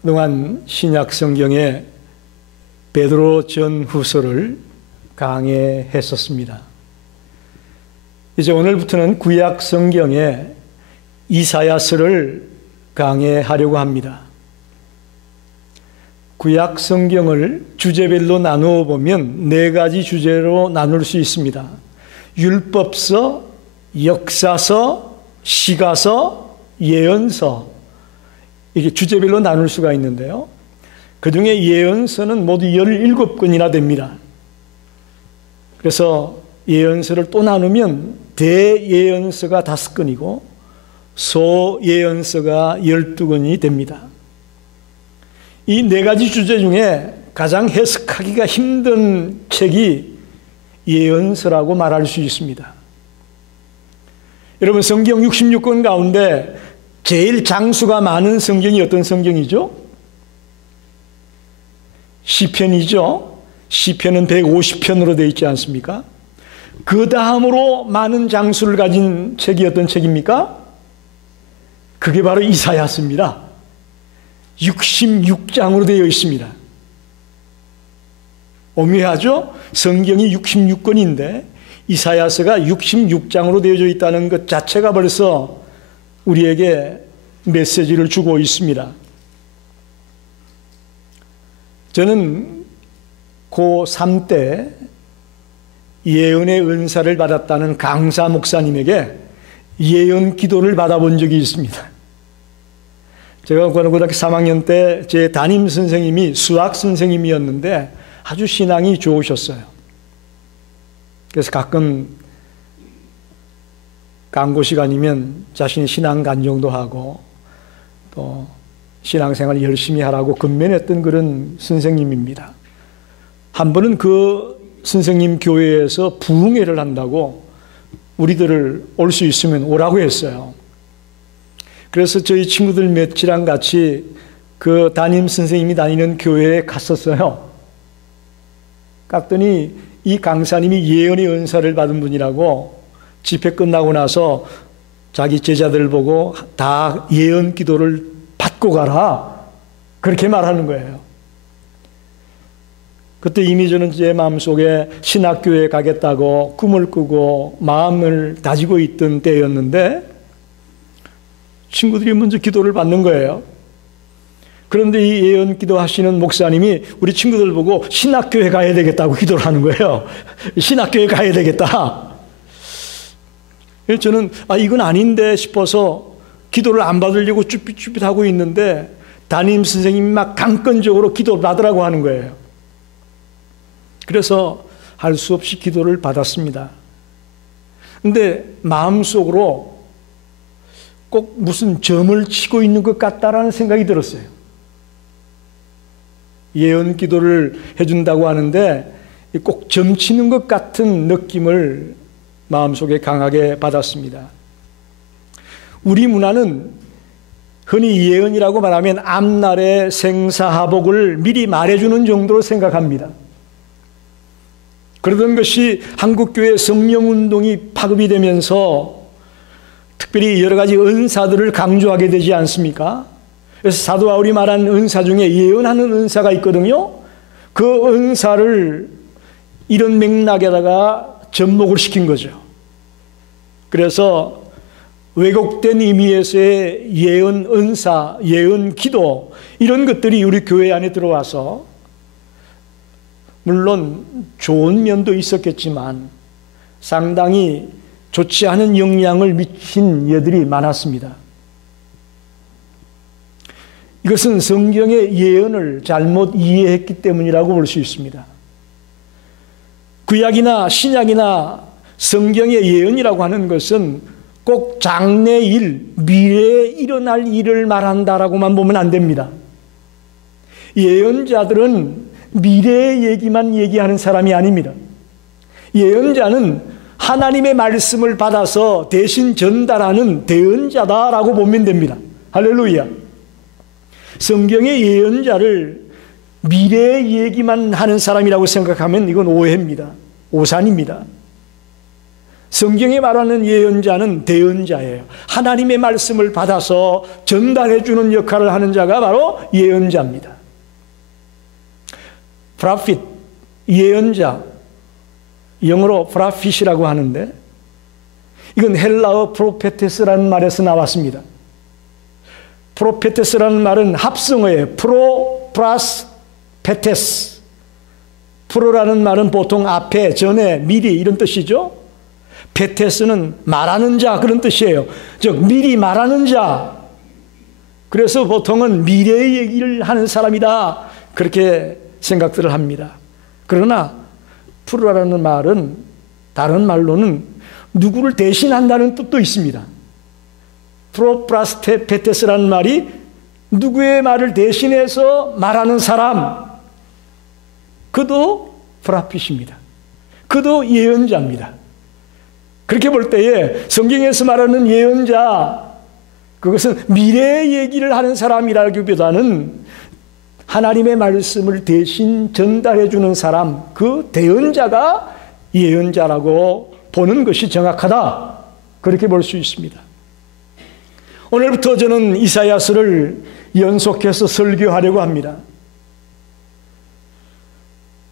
그동안 신약 성경에 베드로 전후서를 강해했었습니다. 이제 오늘부터는 구약 성경에 이사야서를 강해하려고 합니다. 구약 성경을 주제별로 나누어 보면 4가지 주제로 나눌 수 있습니다. 율법서, 역사서, 시가서, 예언서, 이게 주제별로 나눌 수가 있는데요. 그 중에 예언서는 모두 17권이나 됩니다. 그래서 예언서를 또 나누면 대예언서가 5권이고 소예언서가 12권이 됩니다. 이 4가지 주제 중에 가장 해석하기가 힘든 책이 예언서라고 말할 수 있습니다. 여러분, 성경 66권 가운데 제일 장수가 많은 성경이 어떤 성경이죠? 시편이죠. 시편은 150편으로 되어 있지 않습니까? 그 다음으로 많은 장수를 가진 책이 어떤 책입니까? 그게 바로 이사야서입니다. 66장으로 되어 있습니다. 오묘하죠? 성경이 66권인데 이사야서가 66장으로 되어져 있다는 것 자체가 벌써 우리에게 메시지를 주고 있습니다. 저는 고3 때 예언의 은사를 받았다는 강사 목사님에게 예언 기도를 받아본 적이 있습니다. 제가 고등학교 3학년 때 제 담임 선생님이 수학 선생님이었는데 아주 신앙이 좋으셨어요. 그래서 가끔 강고 시간이면 자신의 신앙 간증도 하고 또 신앙생활 열심히 하라고 권면했던 그런 선생님입니다. 한 번은 그 선생님 교회에서 부흥회를 한다고 우리들을 올 수 있으면 오라고 했어요. 그래서 저희 친구들 몇이랑 같이 그 담임 선생님이 다니는 교회에 갔었어요. 갔더니 이 강사님이 예언의 은사를 받은 분이라고 집회 끝나고 나서 자기 제자들 보고 다 예언 기도를 받고 가라, 그렇게 말하는 거예요. 그때 이미 저는 제 마음속에 신학교에 가겠다고 꿈을 꾸고 마음을 다지고 있던 때였는데 친구들이 먼저 기도를 받는 거예요. 그런데 이 예언 기도하시는 목사님이 우리 친구들 보고 신학교에 가야 되겠다고 기도를 하는 거예요. 신학교에 가야 되겠다. 저는 이건 아닌데 싶어서 기도를 안 받으려고 쭈삣쭈삣하고 있는데 담임 선생님이 막 강권적으로 기도를 받으라고 하는 거예요. 그래서 할 수 없이 기도를 받았습니다. 근데 마음속으로 꼭 무슨 점을 치고 있는 것 같다라는 생각이 들었어요. 예언 기도를 해준다고 하는데 꼭 점 치는 것 같은 느낌을 마음속에 강하게 받았습니다. 우리 문화는 흔히 예언이라고 말하면 앞날의 생사하복을 미리 말해주는 정도로 생각합니다. 그러던 것이 한국교회 성령운동이 파급이 되면서 특별히 여러 가지 은사들을 강조하게 되지 않습니까? 그래서 사도 바울이 말한 은사 중에 예언하는 은사가 있거든요. 그 은사를 이런 맥락에다가 접목을 시킨 거죠. 그래서 왜곡된 의미에서의 예언 은사, 예언 기도, 이런 것들이 우리 교회 안에 들어와서 물론 좋은 면도 있었겠지만 상당히 좋지 않은 영향을 미친 예들이 많았습니다. 이것은 성경의 예언을 잘못 이해했기 때문이라고 볼 수 있습니다. 구약이나 신약이나 성경의 예언이라고 하는 것은 꼭 장래일, 미래에 일어날 일을 말한다라고만 보면 안 됩니다. 예언자들은 미래의 얘기만 얘기하는 사람이 아닙니다. 예언자는 하나님의 말씀을 받아서 대신 전달하는 대언자다라고 보면 됩니다. 할렐루야. 성경의 예언자를 미래의 얘기만 하는 사람이라고 생각하면 이건 오해입니다. 오산입니다. 성경에 말하는 예언자는 대언자예요. 하나님의 말씀을 받아서 전달해 주는 역할을 하는 자가 바로 예언자입니다. 프라핏, 예언자, 영어로 프라핏이라고 하는데 이건 헬라어 프로페테스라는 말에서 나왔습니다. 프로페테스라는 말은 합성어예요. 프로 플러스 페테스. 프로라는 말은 보통 앞에, 전에, 미리 이런 뜻이죠. 페테스는 말하는 자 그런 뜻이에요. 즉 미리 말하는 자. 그래서 보통은 미래의 얘기를 하는 사람이다 그렇게 생각들을 합니다. 그러나 프로라는 말은 다른 말로는 누구를 대신한다는 뜻도 있습니다. 프로플라스테 페테스라는 말이 누구의 말을 대신해서 말하는 사람, 그도 프라핏입니다. 그도 예언자입니다. 그렇게 볼 때에 성경에서 말하는 예언자, 그것은 미래의 얘기를 하는 사람이라기보다는 하나님의 말씀을 대신 전달해 주는 사람, 그 대언자가 예언자라고 보는 것이 정확하다 그렇게 볼 수 있습니다. 오늘부터 저는 이사야서를 연속해서 설교하려고 합니다.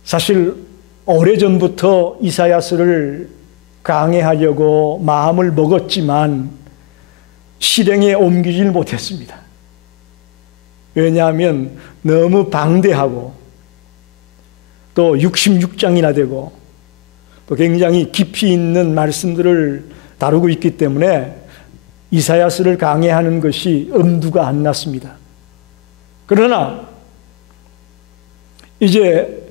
사실 오래전부터 이사야서를 강해하려고 마음을 먹었지만 실행에 옮기질 못했습니다. 왜냐하면 너무 방대하고 또 66장이나 되고 또 굉장히 깊이 있는 말씀들을 다루고 있기 때문에 이사야서를 강해하는 것이 엄두가 안 났습니다. 그러나 이제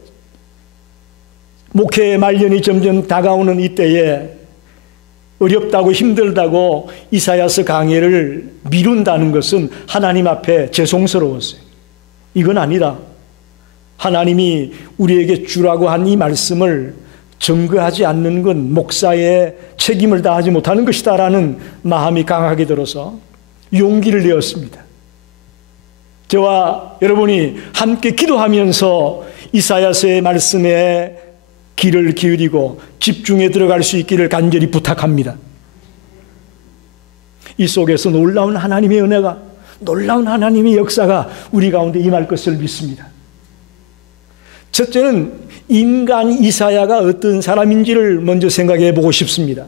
목회 말년이 점점 다가오는 이때에 어렵다고 힘들다고 이사야서 강해를 미룬다는 것은 하나님 앞에 죄송스러웠어요. 이건 아니다. 하나님이 우리에게 주라고 한 이 말씀을 증거하지 않는 건 목사의 책임을 다하지 못하는 것이다라는 마음이 강하게 들어서 용기를 내었습니다. 저와 여러분이 함께 기도하면서 이사야서의 말씀에 귀를 기울이고 집중해 들어갈 수 있기를 간절히 부탁합니다. 이 속에서 놀라운 하나님의 은혜가, 놀라운 하나님의 역사가 우리 가운데 임할 것을 믿습니다. 첫째는 인간 이사야가 어떤 사람인지를 먼저 생각해 보고 싶습니다.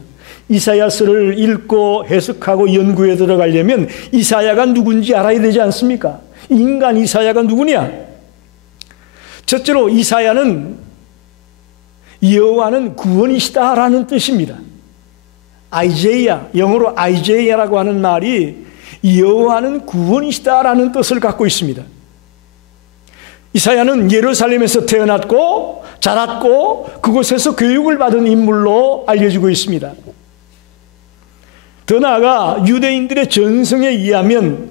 이사야서를 읽고 해석하고 연구에 들어가려면 이사야가 누군지 알아야 되지 않습니까? 인간 이사야가 누구냐? 첫째로 이사야는 여호와는 구원이시다라는 뜻입니다. 아이제이야, 영어로 아이제이야라고 하는 말이 여호와는 구원이시다라는 뜻을 갖고 있습니다. 이사야는 예루살렘에서 태어났고 자랐고 그곳에서 교육을 받은 인물로 알려지고 있습니다. 더 나아가 유대인들의 전승에 의하면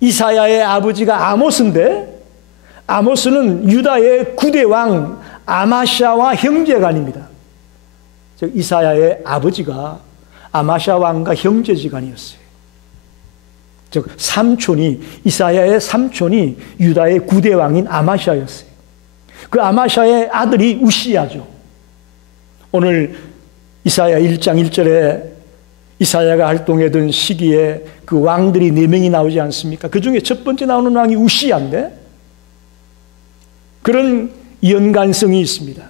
이사야의 아버지가 아모스인데 아모스는 유다의 9대 왕 아마샤와 형제간입니다. 즉 이사야의 아버지가 아마샤 왕과 형제지간이었어요. 즉 삼촌이, 이사야의 삼촌이 유다의 9대 왕인 아마샤였어요. 그 아마샤의 아들이 우시야죠. 오늘 이사야 1장 1절에 이사야가 활동하던 시기에 그 왕들이 4명이 나오지 않습니까? 그 중에 첫 번째 나오는 왕이 우시야인데 그런 연관성이 있습니다.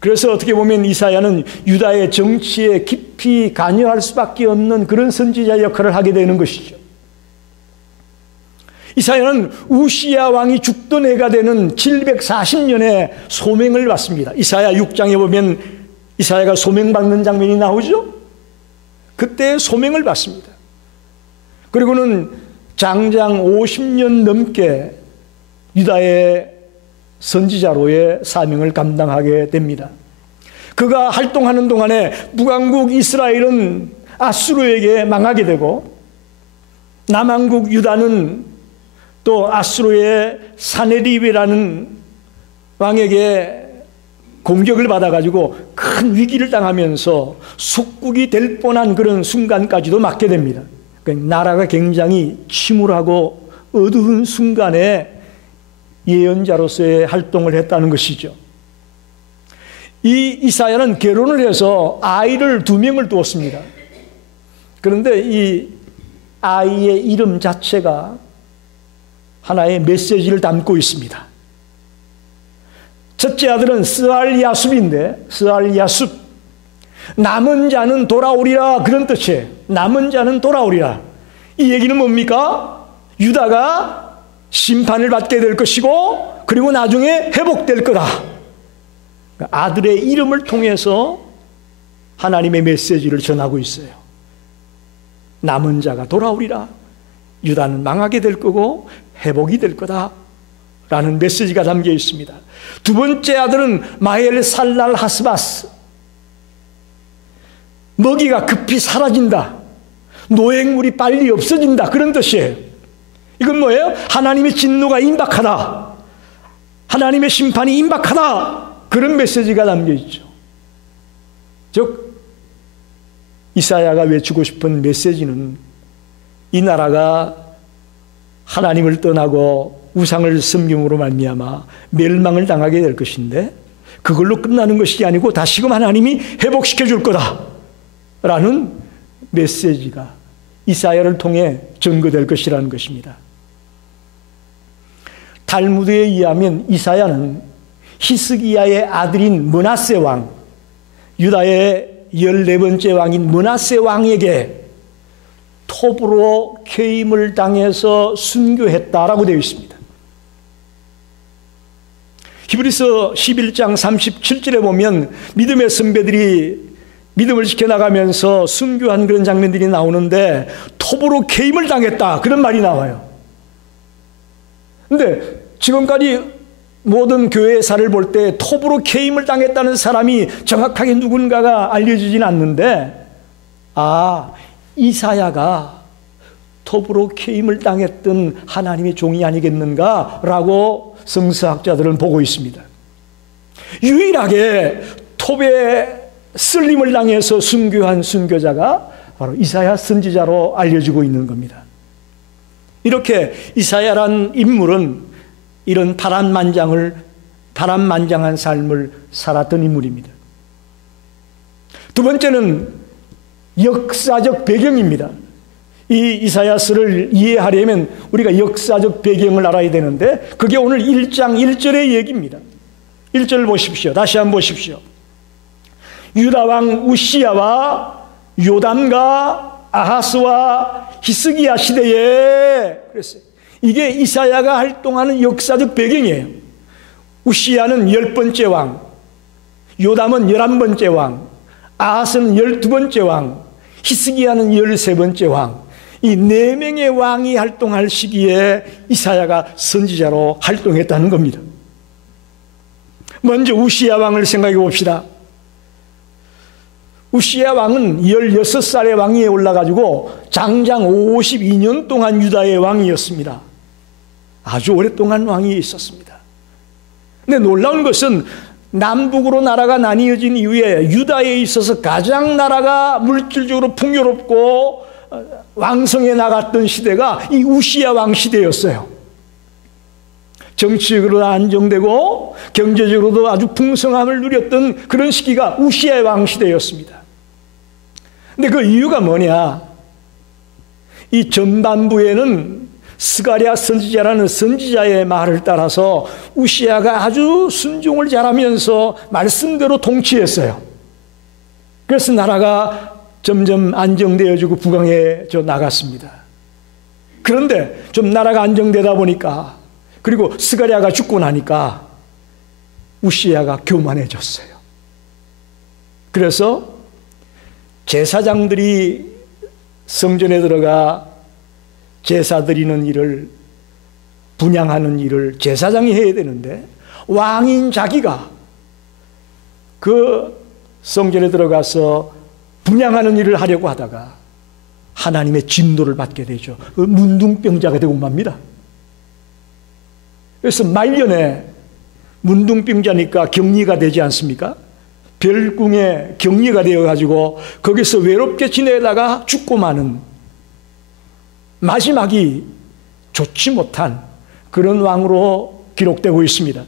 그래서 어떻게 보면 이사야는 유다의 정치에 깊이 관여할 수밖에 없는 그런 선지자 역할을 하게 되는 것이죠. 이사야는 우시야 왕이 죽던 해가 되는 740년에 소명을 받습니다. 이사야 6장에 보면 이사야가 소명받는 장면이 나오죠. 그때 소명을 받습니다. 그리고는 장장 50년 넘게 유다의 선지자로의 사명을 감당하게 됩니다. 그가 활동하는 동안에 북왕국 이스라엘은 아수르에게 망하게 되고 남왕국 유다는 또 아수르의 사네립이라는 왕에게 공격을 받아가지고 큰 위기를 당하면서 속국이 될 뻔한 그런 순간까지도 맞게 됩니다. 그러니까 나라가 굉장히 침울하고 어두운 순간에 예언자로서의 활동을 했다는 것이죠. 이 이사야는 결혼을 해서 아이를 2명을 두었습니다. 그런데 이 아이의 이름 자체가 하나의 메시지를 담고 있습니다. 첫째 아들은 스알야숲인데, 스알야숲, 남은 자는 돌아오리라, 그런 뜻이에요. 남은 자는 돌아오리라. 이 얘기는 뭡니까? 유다가 심판을 받게 될 것이고, 그리고 나중에 회복될 거다. 아들의 이름을 통해서 하나님의 메시지를 전하고 있어요. 남은 자가 돌아오리라. 유다는 망하게 될 거고 회복이 될 거다 라는 메시지가 담겨 있습니다. 두 번째 아들은 마헬살랄 하스바스, 먹이가 급히 사라진다, 노획물이 빨리 없어진다, 그런 뜻이에요. 이건 뭐예요? 하나님의 진노가 임박하다, 하나님의 심판이 임박하다, 그런 메시지가 담겨 있죠. 즉 이사야가 외치고 싶은 메시지는 이 나라가 하나님을 떠나고 우상을 섬김으로 말미암아 멸망을 당하게 될 것인데, 그걸로 끝나는 것이 아니고 다시금 하나님이 회복시켜 줄 거다라는 메시지가 이사야를 통해 전거될 것이라는 것입니다. 탈무드에 의하면 이사야는 히스기야의 아들인 므낫세 왕, 유다의 14번째 왕인 므낫세 왕에게 톱으로 쾌임을 당해서 순교했다라고 되어 있습니다. 히브리서 11장 37절에 보면 믿음의 선배들이 믿음을 지켜나가면서 순교한 그런 장면들이 나오는데, 톱으로 쾌임을 당했다, 그런 말이 나와요. 근데 지금까지 모든 교회사를 볼 때 톱으로 쾌임을 당했다는 사람이 정확하게 누군가가 알려지진 않는데, 이사야가 톱으로 쾌임을 당했던 하나님의 종이 아니겠는가라고 성서학자들은 보고 있습니다. 유일하게 톱에 쓸림을 당해서 순교한 순교자가 바로 이사야 선지자로 알려지고 있는 겁니다. 이렇게 이사야란 인물은 이런 파란만장한 삶을 살았던 인물입니다. 두 번째는 역사적 배경입니다. 이 이사야서를 이해하려면 우리가 역사적 배경을 알아야 되는데, 그게 오늘 1장 1절의 얘기입니다. 1절 보십시오. 다시 한번 보십시오. 유다 왕 우시야와 요담과 아하스와 히스기야 시대에, 그랬어요. 이게 이사야가 활동하는 역사적 배경이에요. 우시야는 10번째 왕, 요담은 11번째 왕, 아하스는 12번째 왕, 히스기야는 13번째 왕. 이 4명의 왕이 활동할 시기에 이사야가 선지자로 활동했다는 겁니다. 먼저 우시야 왕을 생각해 봅시다. 우시야 왕은 16살의 왕위에 올라가지고 장장 52년 동안 유다의 왕이었습니다. 아주 오랫동안 왕위에 있었습니다. 근데 놀라운 것은 남북으로 나라가 나뉘어진 이후에 유다에 있어서 가장 나라가 물질적으로 풍요롭고 왕성해 나갔던 시대가 이 우시야 왕 시대였어요. 정치적으로도 안정되고 경제적으로도 아주 풍성함을 누렸던 그런 시기가 우시야 왕 시대였습니다. 근데 그 이유가 뭐냐? 이 전반부에는 스가랴 선지자라는 선지자의 말을 따라서 우시야가 아주 순종을 잘하면서 말씀대로 통치했어요. 그래서 나라가 점점 안정되어지고 부강해져 나갔습니다. 그런데 좀 나라가 안정되다 보니까, 그리고 스가랴가 죽고 나니까 우시야가 교만해졌어요. 그래서 제사장들이 성전에 들어가 제사 드리는 일을, 분향하는 일을 제사장이 해야 되는데, 왕인 자기가 그 성전에 들어가서 분향하는 일을 하려고 하다가 하나님의 진노를 받게 되죠. 문둥병자가 되고 맙니다. 그래서 말년에 문둥병자니까 격리가 되지 않습니까? 별궁에 격리가 되어가지고 거기서 외롭게 지내다가 죽고 마는, 마지막이 좋지 못한 그런 왕으로 기록되고 있습니다.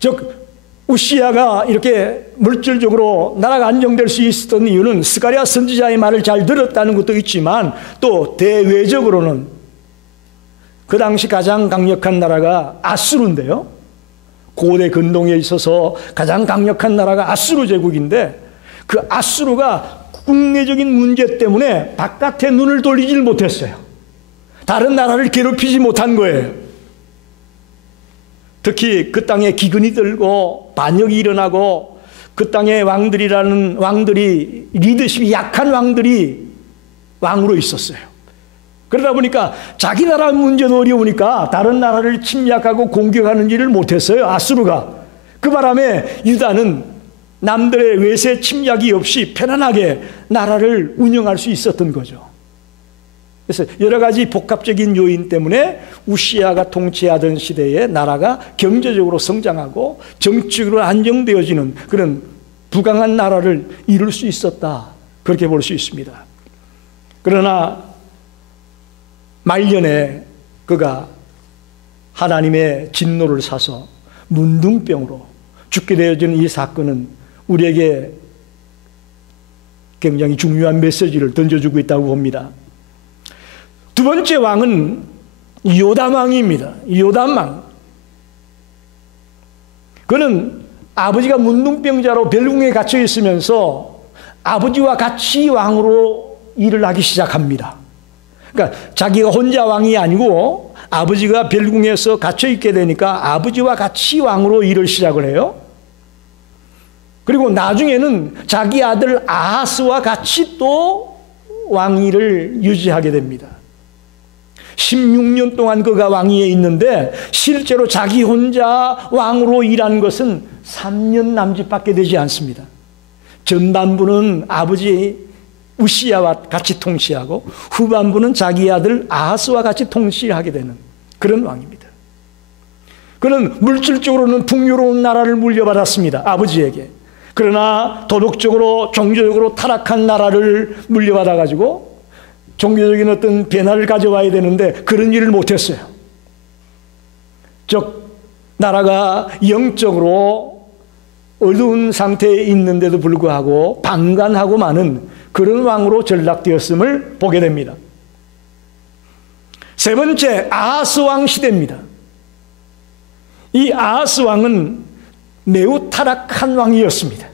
즉 우시야가 이렇게 물질적으로 나라가 안정될 수 있었던 이유는 스가랴 선지자의 말을 잘 들었다는 것도 있지만, 또 대외적으로는 그 당시 가장 강력한 나라가 아수르인데요, 고대 근동에 있어서 가장 강력한 나라가 아수르 제국인데, 그 아수르가 국내적인 문제 때문에 바깥에 눈을 돌리질 못했어요. 다른 나라를 괴롭히지 못한 거예요. 특히 그 땅에 기근이 들고 반역이 일어나고, 그 땅의 왕들이 리더십이 약한 왕들이 왕으로 있었어요. 그러다 보니까 자기 나라 문제도 어려우니까 다른 나라를 침략하고 공격하는 일을 못했어요, 아수르가. 그 바람에 유다는 남들의 외세 침략이 없이 편안하게 나라를 운영할 수 있었던 거죠. 그래서 여러 가지 복합적인 요인 때문에 우시야가 통치하던 시대에 나라가 경제적으로 성장하고 정치적으로 안정되어지는 그런 부강한 나라를 이룰 수 있었다, 그렇게 볼 수 있습니다. 그러나 말년에 그가 하나님의 진노를 사서 문둥병으로 죽게 되어지는 이 사건은 우리에게 굉장히 중요한 메시지를 던져주고 있다고 봅니다. 두 번째 왕은 요담 왕입니다. 요담 왕. 그는 아버지가 문둥병자로 벨궁에 갇혀 있으면서 아버지와 같이 왕으로 일을 하기 시작합니다. 그러니까 자기가 혼자 왕이 아니고 아버지가 벨궁에서 갇혀 있게 되니까 아버지와 같이 왕으로 일을 시작을 해요. 그리고 나중에는 자기 아들 아하스와 같이 또 왕위를 유지하게 됩니다. 16년 동안 그가 왕위에 있는데 실제로 자기 혼자 왕으로 일한 것은 3년 남짓밖에 되지 않습니다. 전반부는 아버지 우시야와 같이 통치하고 후반부는 자기 아들 아하스와 같이 통치하게 되는 그런 왕입니다. 그는 물질적으로는 풍요로운 나라를 물려받았습니다, 아버지에게. 그러나 도덕적으로 종교적으로 타락한 나라를 물려받아가지고 종교적인 어떤 변화를 가져와야 되는데 그런 일을 못했어요. 즉 나라가 영적으로 어두운 상태에 있는데도 불구하고 방관하고 많은 그런 왕으로 전락되었음을 보게 됩니다. 세 번째, 아하스 왕 시대입니다. 이 아하스 왕은 매우 타락한 왕이었습니다.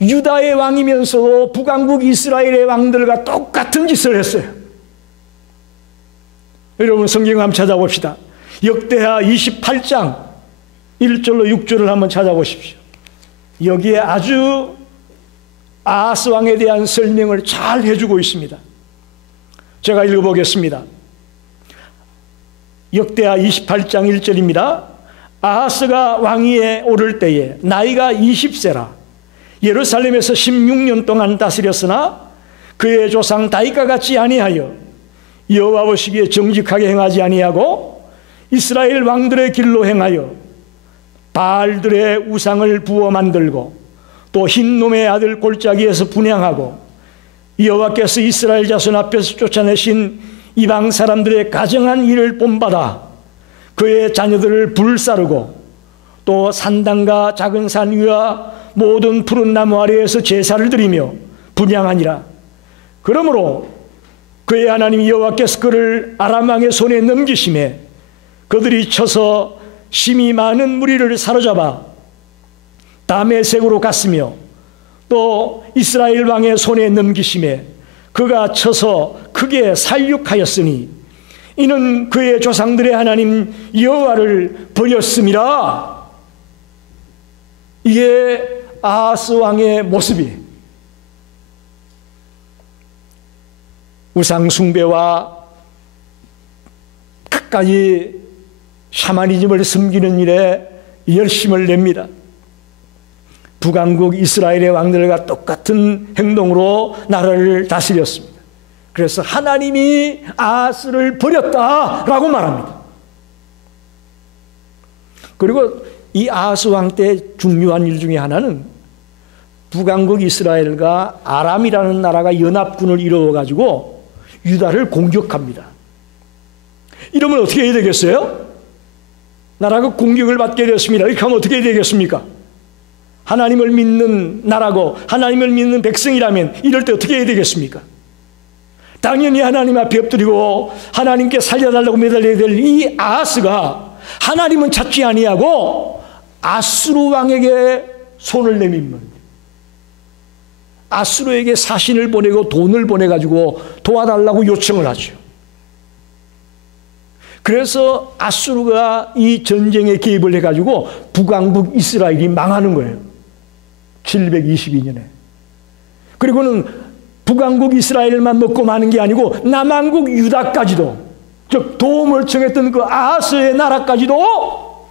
유다의 왕이면서 북왕국 이스라엘의 왕들과 똑같은 짓을 했어요. 여러분 성경 한번 찾아봅시다. 역대하 28장 1절로 6절을 한번 찾아보십시오. 여기에 아주 아하스 왕에 대한 설명을 잘 해주고 있습니다. 제가 읽어보겠습니다. 역대하 28장 1절입니다. 아하스가 왕위에 오를 때에 나이가 20세라 예루살렘에서 16년 동안 다스렸으나 그의 조상 다윗과 같이 아니하여 여호와 보시기에 정직하게 행하지 아니하고 이스라엘 왕들의 길로 행하여 바알들의 우상을 부어 만들고 또 흰놈의 아들 골짜기에서 분향하고 여호와께서 이스라엘 자손 앞에서 쫓아내신 이방 사람들의 가정한 일을 본받아 그의 자녀들을 불사르고 또 산당과 작은 산 위와 모든 푸른 나무 아래에서 제사를 드리며 분향하니라. 그러므로 그의 하나님 여호와께서 그를 아람 왕의 손에 넘기심에 그들이 쳐서 심히 많은 무리를 사로잡아 다메섹으로 갔으며 또 이스라엘 왕의 손에 넘기심에 그가 쳐서 크게 살육하였으니 이는 그의 조상들의 하나님 여호와를 버렸음이라. 이게 아하스 왕의 모습이 우상 숭배와 끝까지 샤머니즘을 섬기는 일에 열심을 냅니다. 북왕국 이스라엘의 왕들과 똑같은 행동으로 나라를 다스렸습니다. 그래서 하나님이 아하스를 버렸다라고 말합니다. 그리고 이 아하스 왕 때 중요한 일 중에 하나는 북왕국 이스라엘과 아람이라는 나라가 연합군을 이루어가지고 유다를 공격합니다. 이러면 어떻게 해야 되겠어요? 나라가 공격을 받게 되었습니다. 이렇게 하면 어떻게 되겠습니까? 하나님을 믿는 나라고 하나님을 믿는 백성이라면 이럴 때 어떻게 해야 되겠습니까? 당연히 하나님 앞에 엎드리고 하나님께 살려달라고 매달려야 될 이 아하스가 하나님은 찾지 아니하고 아수르 왕에게 손을 내밀면 아수르에게 사신을 보내고 돈을 보내가지고 도와달라고 요청을 하죠. 그래서 아수르가 이 전쟁에 개입을 해가지고 북왕국 이스라엘이 망하는 거예요. 722년에. 그리고는 북왕국 이스라엘만 먹고 마는 게 아니고 남왕국 유다까지도, 즉 도움을 청했던 그 아하스의 나라까지도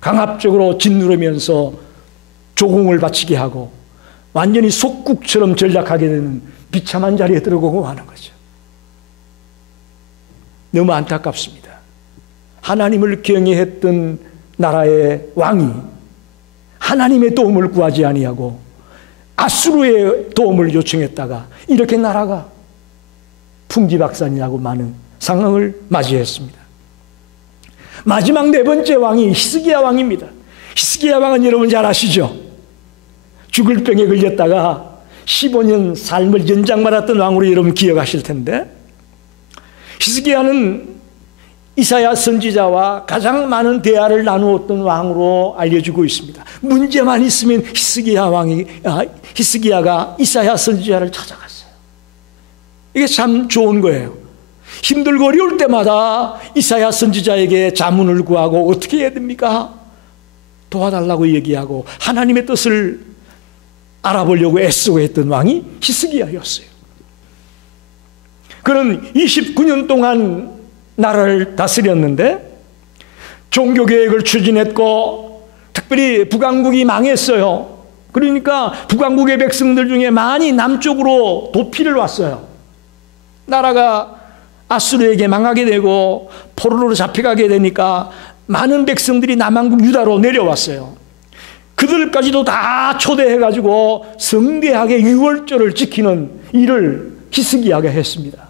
강압적으로 짓누르면서 조공을 바치게 하고 완전히 속국처럼 전락하게 되는 비참한 자리에 들어오고 하는 거죠. 너무 안타깝습니다. 하나님을 경외했던 나라의 왕이 하나님의 도움을 구하지 아니하고 아수르의 도움을 요청했다가 이렇게 나라가 풍지박산이 나고 많은 상황을 맞이했습니다. 마지막 네 번째 왕이 히스기야 왕입니다. 히스기야 왕은 여러분 잘 아시죠? 죽을 병에 걸렸다가 15년 삶을 연장받았던 왕으로 여러분 기억하실 텐데, 히스기야는 이사야 선지자와 가장 많은 대화를 나누었던 왕으로 알려지고 있습니다. 문제만 있으면 히스기야가 이사야 선지자를 찾아갔어요. 이게 참 좋은 거예요. 힘들고 어려울 때마다 이사야 선지자에게 자문을 구하고 어떻게 해야 됩니까? 도와달라고 얘기하고 하나님의 뜻을 알아보려고 애쓰고 했던 왕이 히스기야였어요. 그는 29년 동안 나라를 다스렸는데 종교개혁을 추진했고 특별히 북왕국이 망했어요. 그러니까 북왕국의 백성들 중에 많이 남쪽으로 도피를 왔어요. 나라가 아수르에게 망하게 되고 포로로 잡혀가게 되니까 많은 백성들이 남왕국 유다로 내려왔어요. 그들까지도 다 초대해가지고 성대하게 유월절을 지키는 일을 히스기야가 했습니다.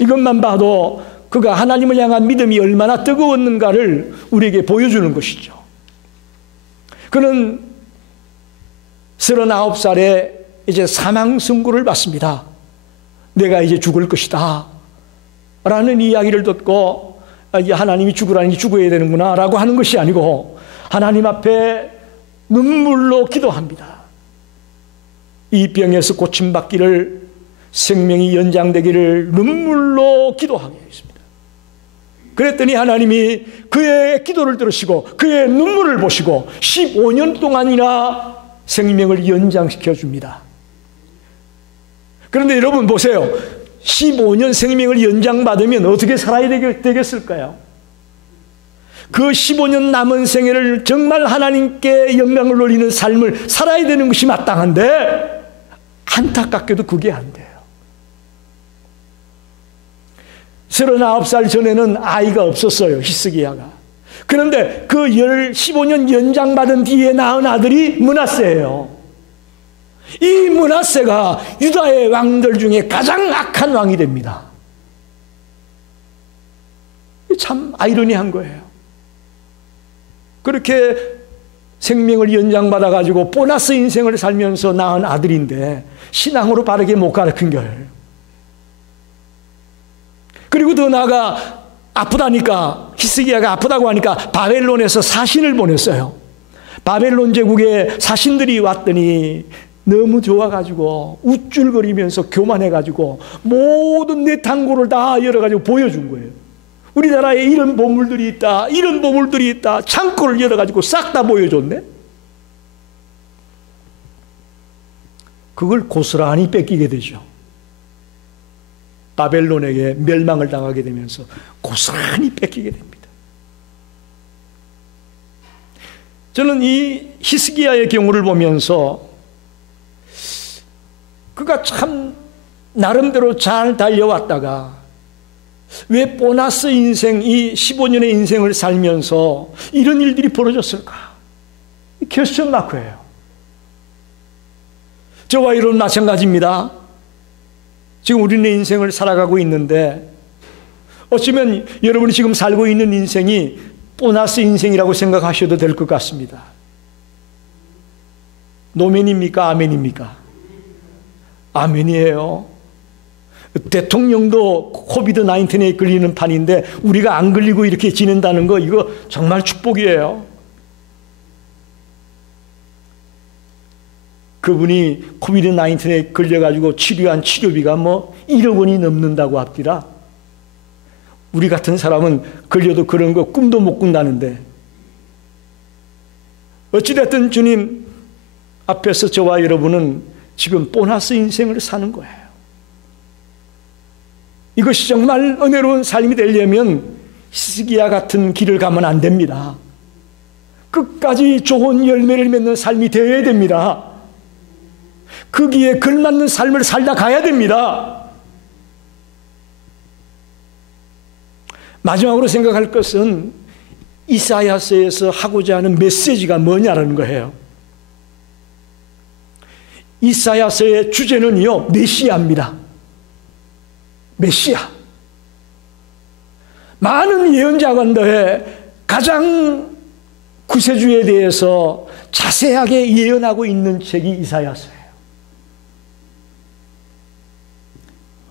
이것만 봐도 그가 하나님을 향한 믿음이 얼마나 뜨거웠는가를 우리에게 보여주는 것이죠. 그는 39살에 이제 사망 선고를 받습니다. 내가 이제 죽을 것이다 라는 이야기를 듣고 이제 하나님이 죽으라니 죽어야 되는구나 라고 하는 것이 아니고 하나님 앞에 눈물로 기도합니다. 이 병에서 고침받기를, 생명이 연장되기를 눈물로 기도하게 했습니다. 그랬더니 하나님이 그의 기도를 들으시고 그의 눈물을 보시고 15년 동안이나 생명을 연장시켜 줍니다. 그런데 여러분 보세요. 15년 생명을 연장받으면 어떻게 살아야 되겠을까요? 그 15년 남은 생애를 정말 하나님께 영광을 돌리는 삶을 살아야 되는 것이 마땅한데 안타깝게도 그게 안 돼요. 39살 전에는 아이가 없었어요, 히스기야가. 그런데 그 15년 연장받은 뒤에 낳은 아들이 므낫세예요. 이 므낫세가 유다의 왕들 중에 가장 악한 왕이 됩니다. 참 아이러니한 거예요. 그렇게 생명을 연장받아가지고 보너스 인생을 살면서 낳은 아들인데 신앙으로 바르게 못 가르친 거예요. 그리고 더 나아가 아프다니까, 히스기야가 아프다고 하니까 바벨론에서 사신을 보냈어요. 바벨론 제국에 사신들이 왔더니 너무 좋아가지고 우쭐거리면서 교만해가지고 모든 내탕고를 다 열어가지고 보여준 거예요. 우리나라에 이런 보물들이 있다, 이런 보물들이 있다, 창고를 열어가지고 싹 다 보여줬네. 그걸 고스란히 뺏기게 되죠. 바벨론에게 멸망을 당하게 되면서 고스란히 뺏기게 됩니다. 저는 이 히스기야의 경우를 보면서 그가 참 나름대로 잘 달려왔다가 왜 보너스 인생, 이 15년의 인생을 살면서 이런 일들이 벌어졌을까? 퀘스천 마크예요. 저와 여러분 마찬가지입니다. 지금 우리는 인생을 살아가고 있는데 어쩌면 여러분이 지금 살고 있는 인생이 보너스 인생이라고 생각하셔도 될 것 같습니다. 노멘입니까? 아멘입니까? 아멘이에요. 대통령도 코비드 19에 걸리는 판인데 우리가 안 걸리고 이렇게 지낸다는 거, 이거 정말 축복이에요. 그분이 코비드 19에 걸려가지고 치료한 치료비가 1억 원이 넘는다고 합디다. 우리 같은 사람은 걸려도 그런 거 꿈도 못 꾼다는데, 어찌됐든 주님 앞에서 저와 여러분은 지금 보너스 인생을 사는 거예요. 이것이 정말 은혜로운 삶이 되려면 히스기야 같은 길을 가면 안 됩니다. 끝까지 좋은 열매를 맺는 삶이 되어야 됩니다. 거기에 걸맞는 삶을 살다 가야 됩니다. 마지막으로 생각할 것은 이사야서에서 하고자 하는 메시지가 뭐냐라는 거예요. 이사야서의 주제는요, 메시아입니다. 메시아. 많은 예언자관들에 가장 구세주에 대해서 자세하게 예언하고 있는 책이 이사야서예요.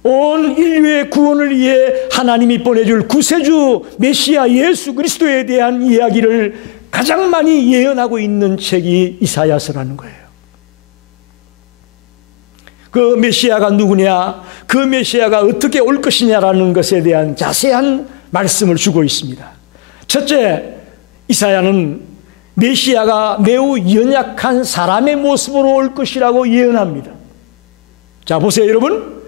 온 인류의 구원을 위해 하나님이 보내줄 구세주 메시아 예수 그리스도에 대한 이야기를 가장 많이 예언하고 있는 책이 이사야서라는 거예요. 그 메시아가 누구냐, 그 메시아가 어떻게 올 것이냐라는 것에 대한 자세한 말씀을 주고 있습니다. 첫째, 이사야는 메시아가 매우 연약한 사람의 모습으로 올 것이라고 예언합니다. 자, 보세요 여러분,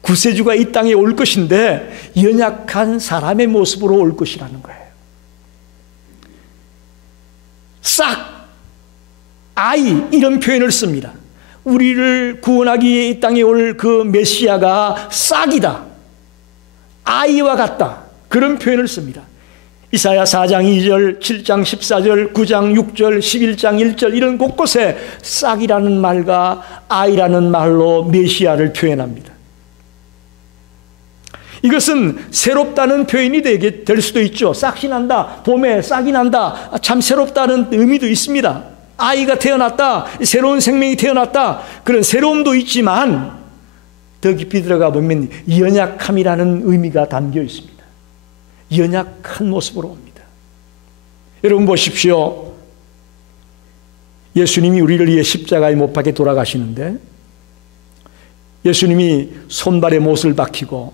구세주가 이 땅에 올 것인데 연약한 사람의 모습으로 올 것이라는 거예요. 싹, 아이, 이런 표현을 씁니다. 우리를 구원하기 위해 이 땅에 올 그 메시아가 싹이다, 아이와 같다, 그런 표현을 씁니다. 이사야 4장 2절, 7장 14절, 9장 6절, 11장 1절 이런 곳곳에 싹이라는 말과 아이라는 말로 메시아를 표현합니다. 이것은 새롭다는 표현이 될 수도 있죠. 싹이 난다, 봄에 싹이 난다, 참 새롭다는 의미도 있습니다. 아이가 태어났다, 새로운 생명이 태어났다, 그런 새로움도 있지만 더 깊이 들어가 보면 연약함이라는 의미가 담겨 있습니다. 연약한 모습으로 옵니다. 여러분 보십시오. 예수님이 우리를 위해 십자가에 못 박혀 돌아가시는데 예수님이 손발에 못을 박히고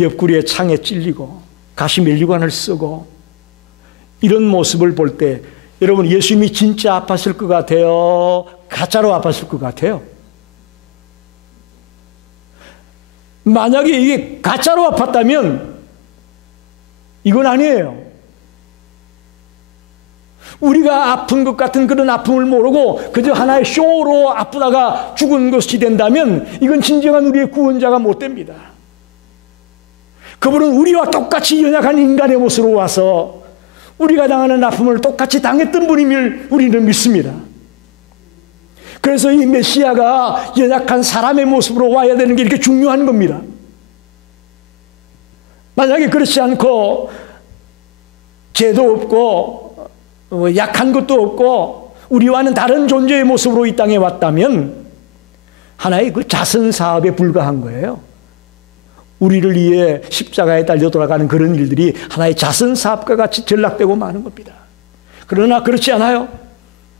옆구리에 창에 찔리고 가시면류관을 쓰고 이런 모습을 볼 때 여러분, 예수님이 진짜 아팠을 것 같아요? 가짜로 아팠을 것 같아요? 만약에 이게 가짜로 아팠다면 이건 아니에요. 우리가 아픈 것 같은 그런 아픔을 모르고 그저 하나의 쇼로 아프다가 죽은 것이 된다면 이건 진정한 우리의 구원자가 못 됩니다. 그분은 우리와 똑같이 연약한 인간의 모습으로 와서 우리가 당하는 아픔을 똑같이 당했던 분임을 우리는 믿습니다. 그래서 이 메시아가 연약한 사람의 모습으로 와야 되는 게 이렇게 중요한 겁니다. 만약에 그렇지 않고 죄도 없고 약한 것도 없고 우리와는 다른 존재의 모습으로 이 땅에 왔다면 하나의 그 자선사업에 불과한 거예요. 우리를 위해 십자가에 달려 돌아가는 그런 일들이 하나의 자선사업과 같이 전락되고 마는 겁니다. 그러나 그렇지 않아요.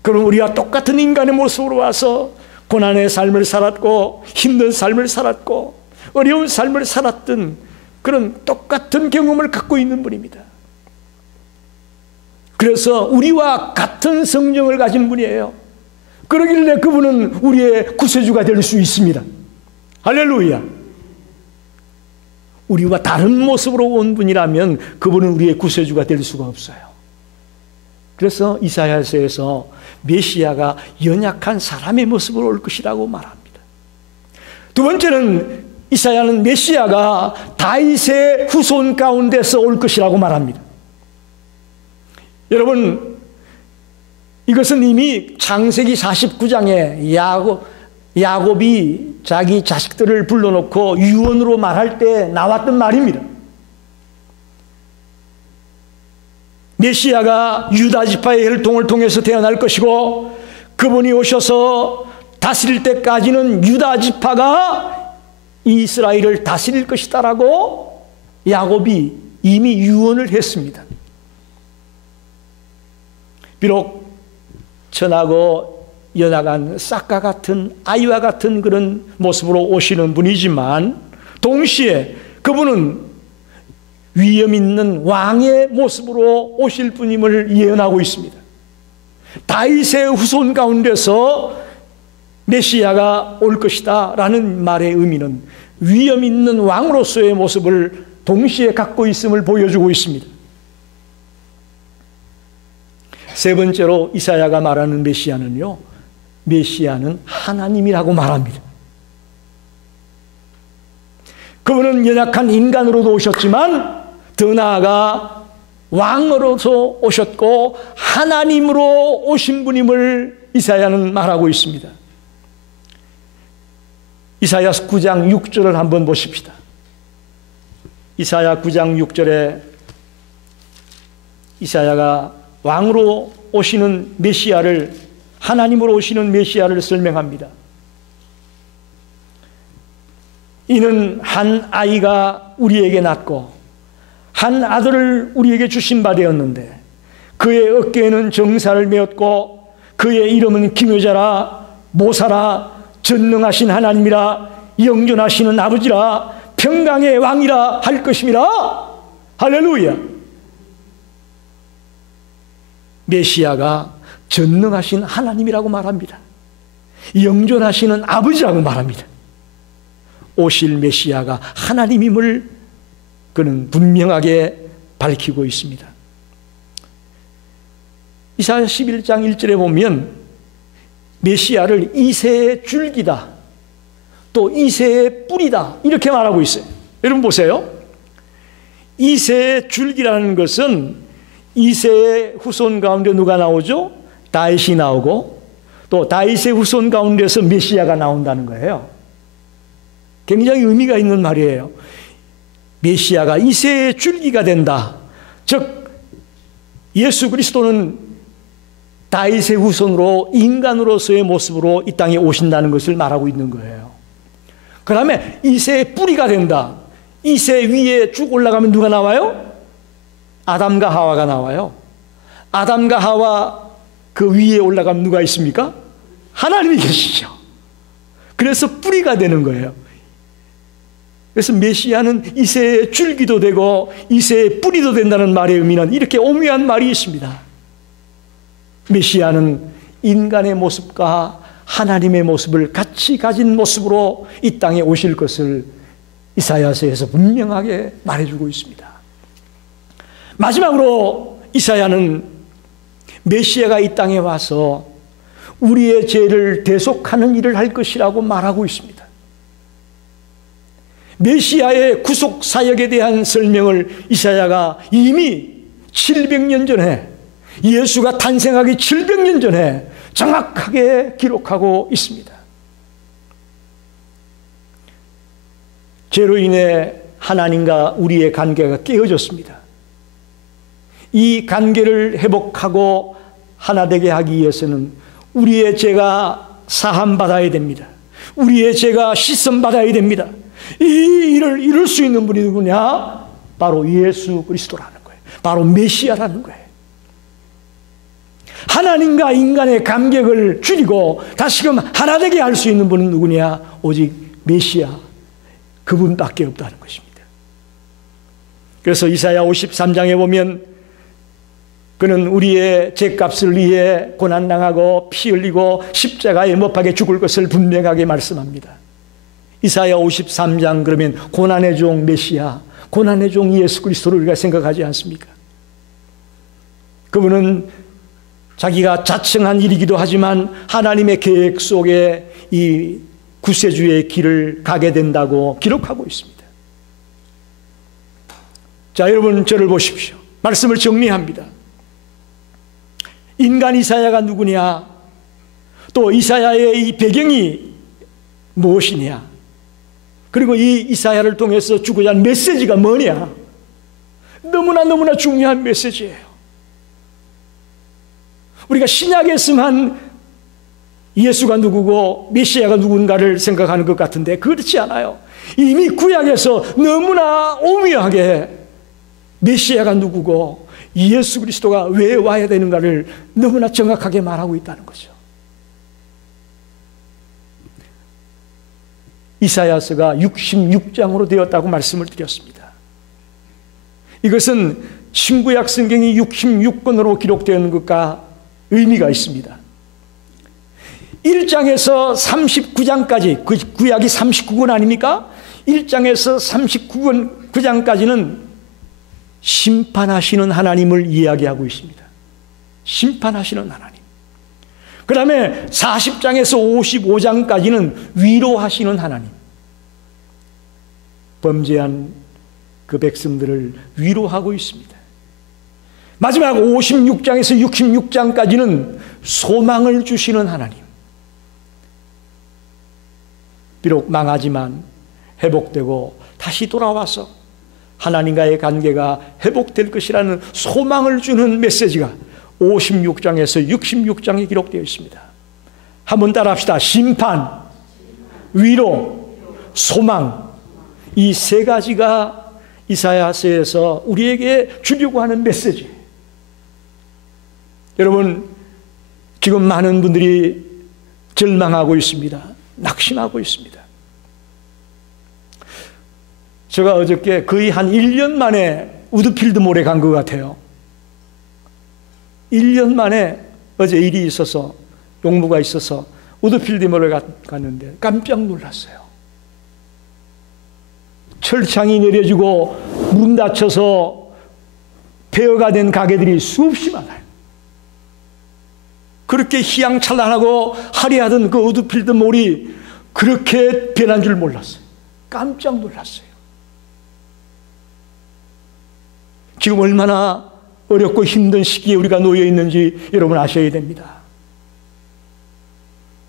그럼 우리와 똑같은 인간의 모습으로 와서 고난의 삶을 살았고 힘든 삶을 살았고 어려운 삶을 살았던 그런 똑같은 경험을 갖고 있는 분입니다. 그래서 우리와 같은 성정을 가진 분이에요. 그러길래 그분은 우리의 구세주가 될 수 있습니다. 할렐루야. 우리와 다른 모습으로 온 분이라면 그분은 우리의 구세주가 될 수가 없어요. 그래서 이사야서에서 메시아가 연약한 사람의 모습으로 올 것이라고 말합니다. 두 번째는 이사야는 메시아가 다윗의 후손 가운데서 올 것이라고 말합니다. 여러분, 이것은 이미 창세기 49장에 야곱이 자기 자식들을 불러놓고 유언으로 말할 때 나왔던 말입니다. 메시아가 유다 지파의 혈통을 통해서 태어날 것이고, 그분이 오셔서 다스릴 때까지는 유다 지파가 이스라엘을 다스릴 것이다라고 야곱이 이미 유언을 했습니다. 비록 천하고 연하간 싹과 같은 아이와 같은 그런 모습으로 오시는 분이지만, 동시에 그분은 위엄 있는 왕의 모습으로 오실 분임을 예언하고 있습니다. 다윗의 후손 가운데서 메시아가 올 것이다 라는 말의 의미는 위엄 있는 왕으로서의 모습을 동시에 갖고 있음을 보여주고 있습니다. 세 번째로 이사야가 말하는 메시아는요, 메시아는 하나님이라고 말합니다. 그분은 연약한 인간으로도 오셨지만 더 나아가 왕으로서 오셨고 하나님으로 오신 분임을 이사야는 말하고 있습니다. 이사야 9장 6절을 한번 보십시다. 이사야 9장 6절에 이사야가 왕으로 오시는 메시아를, 하나님으로 오시는 메시아를 설명합니다. 이는 한 아이가 우리에게 낳고 한 아들을 우리에게 주신 바 되었는데 그의 어깨에는 정사를 메었고 그의 이름은 기묘자라, 모사라, 전능하신 하나님이라, 영존하시는 아버지라, 평강의 왕이라 할 것임이라. 할렐루야. 메시아가 전능하신 하나님이라고 말합니다. 영존하시는 아버지라고 말합니다. 오실 메시아가 하나님임을 그는 분명하게 밝히고 있습니다. 이사야 11장 1절에 보면 메시아를 이새의 줄기다, 또 이새의 뿌리다 이렇게 말하고 있어요. 여러분 보세요. 이새의 줄기라는 것은 이새의 후손 가운데 누가 나오죠? 다윗이 나오고 또 다윗의 후손 가운데서 메시아가 나온다는 거예요. 굉장히 의미가 있는 말이에요. 메시아가 이새의 줄기가 된다. 즉 예수 그리스도는 다윗의 후손으로 인간으로서의 모습으로 이 땅에 오신다는 것을 말하고 있는 거예요. 그 다음에 이새의 뿌리가 된다. 이새 위에 쭉 올라가면 누가 나와요? 아담과 하와가 나와요. 아담과 하와 그 위에 올라가면 누가 있습니까? 하나님이 계시죠. 그래서 뿌리가 되는 거예요. 그래서 메시아는 이새의 줄기도 되고 이새의 뿌리도 된다는 말의 의미는 이렇게 오묘한 말이 있습니다. 메시아는 인간의 모습과 하나님의 모습을 같이 가진 모습으로 이 땅에 오실 것을 이사야서에서 분명하게 말해주고 있습니다. 마지막으로 이사야는 메시아가 이 땅에 와서 우리의 죄를 대속하는 일을 할 것이라고 말하고 있습니다. 메시아의 구속 사역에 대한 설명을 이사야가 이미 700년 전에, 예수가 탄생하기 700년 전에 정확하게 기록하고 있습니다. 죄로 인해 하나님과 우리의 관계가 깨어졌습니다. 이 관계를 회복하고 하나 되게 하기 위해서는 우리의 죄가 사함받아야 됩니다. 우리의 죄가 씻음받아야 됩니다. 이 일을 이룰 수 있는 분이 누구냐? 바로 예수 그리스도라는 거예요. 바로 메시아라는 거예요. 하나님과 인간의 간격을 줄이고 다시금 하나 되게 할 수 있는 분은 누구냐? 오직 메시아, 그분밖에 없다는 것입니다. 그래서 이사야 53장에 보면 그는 우리의 죄값을 위해 고난당하고 피 흘리고 십자가에 못 박혀 죽을 것을 분명하게 말씀합니다. 이사야 53장 그러면 고난의 종 메시아, 고난의 종 예수 그리스도를 우리가 생각하지 않습니까? 그분은 자기가 자청한 일이기도 하지만 하나님의 계획 속에 이 구세주의 길을 가게 된다고 기록하고 있습니다. 자, 여러분 저를 보십시오. 말씀을 정리합니다. 인간 이사야가 누구냐? 또 이사야의 이 배경이 무엇이냐? 그리고 이 이사야를 통해서 주고자 하는 메시지가 뭐냐? 너무나 중요한 메시지예요. 우리가 신약에서만 예수가 누구고 메시아가 누군가를 생각하는 것 같은데 그렇지 않아요. 이미 구약에서 너무나 오묘하게 메시아가 누구고 예수 그리스도가 왜 와야 되는가를 너무나 정확하게 말하고 있다는 거죠. 이사야서가 66장으로 되었다고 말씀을 드렸습니다. 이것은 신구약 성경이 66권으로 기록되는 것과 의미가 있습니다. 1장에서 39장까지, 그 구약이 39권 아닙니까? 1장에서 39장까지는 심판하시는 하나님을 이야기하고 있습니다. 심판하시는 하나님. 그 다음에 40장에서 55장까지는 위로하시는 하나님. 범죄한 그 백성들을 위로하고 있습니다. 마지막 56장에서 66장까지는 소망을 주시는 하나님. 비록 망하지만 회복되고 다시 돌아와서 하나님과의 관계가 회복될 것이라는 소망을 주는 메시지가 56장에서 66장에 기록되어 있습니다. 한번 따라합시다. 심판, 위로, 소망. 이 세 가지가 이사야서에서 우리에게 주려고 하는 메시지. 여러분, 지금 많은 분들이 절망하고 있습니다. 낙심하고 있습니다. 제가 어저께 거의 한 1년 만에 우드필드 몰에 간 것 같아요. 1년 만에 어제 일이 있어서, 용무가 있어서 우드필드 몰에 갔는데 깜짝 놀랐어요. 철창이 내려지고 문 닫혀서 폐허가 된 가게들이 수없이 많아요. 그렇게 희양찬란하고 화려하던 그 우드필드 몰이 그렇게 변한 줄 몰랐어요. 깜짝 놀랐어요. 지금 얼마나 어렵고 힘든 시기에 우리가 놓여 있는지 여러분 아셔야 됩니다.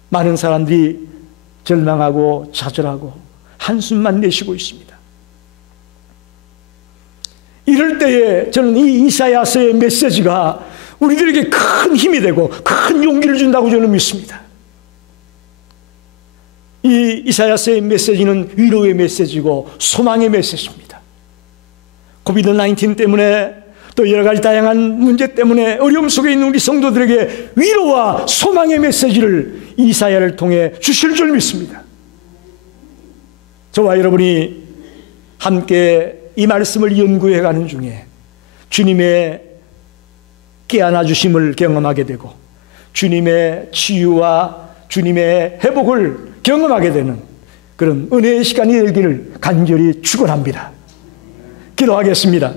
많은 사람들이 절망하고 좌절하고 한숨만 내쉬고 있습니다. 이럴 때에 저는 이 이사야서의 메시지가 우리들에게 큰 힘이 되고 큰 용기를 준다고 저는 믿습니다. 이 이사야서의 메시지는 위로의 메시지고 소망의 메시지입니다. 코비드-19 때문에 또 여러 가지 다양한 문제 때문에 어려움 속에 있는 우리 성도들에게 위로와 소망의 메시지를 이사야를 통해 주실 줄 믿습니다. 저와 여러분이 함께 이 말씀을 연구해가는 중에 주님의 깨어나 주심을 경험하게 되고 주님의 치유와 주님의 회복을 경험하게 되는 그런 은혜의 시간이 되기를 간절히 축원합니다. 기도하겠습니다.